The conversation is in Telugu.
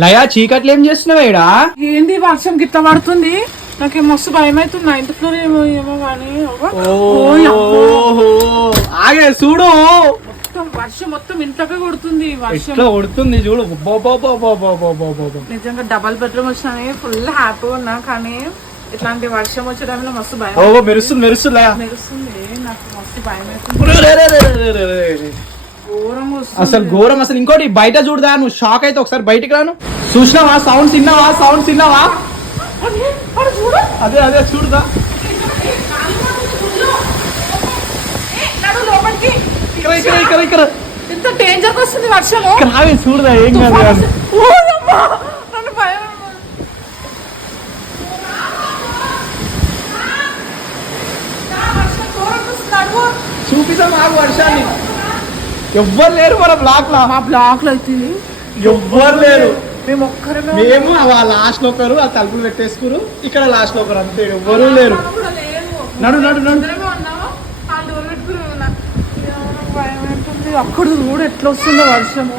లయా చీకట్లు ఏం చేస్తున్నావేడా? ఏంది వర్షం గిట్ల పడుతుంది, నాకు మస్తు భయం అవుతుంది. 9th ఫ్లోర్ ఏమో కానీ ఆగే చూడు, వర్షం మొత్తం ఇంట్లోకే కొడుతుంది. వర్షం కొడుతుంది చూడు. నిజంగా డబల్ బెడ్రూమ్ వచ్చినా ఫుల్ హ్యాపీగా ఉన్నా, కానీ ఇట్లాంటి వర్షం వచ్చే టైంలో మస్తు భయం మెరుస్తుంది మెరుస్తుంది. నాకు మస్తు భయం అవుతుంది. అసలు ఘోరం. అసలు ఇంకోటి బయట చూడదా, నువ్వు షాక్ అయితే ఒకసారి బయటికి రాను. చూసినావా సౌండ్ తిన్నావా? అదే అదే చూడదా, ఇక్కడ ఎంత డేంజర్ వస్తుంది వర్షము. చూడదా, ఏం కాదు. చూపిద్దాం మాకు వర్షాన్ని. ఎవ్వరు లేరు మన బ్లాక్ లో. మా బ్లాక్ లో అయితే ఎవ్వరు లేరు. మేము లాస్ట్ లో ఒకరు ఆ తలుపులు పెట్టేసుకురు, ఇక్కడ లాస్ట్ లో ఒకరు, అంతే. ఎవ్వరు లేరు. నడు. అక్కడ కూడా ఎట్లా వస్తుందో వర్షము.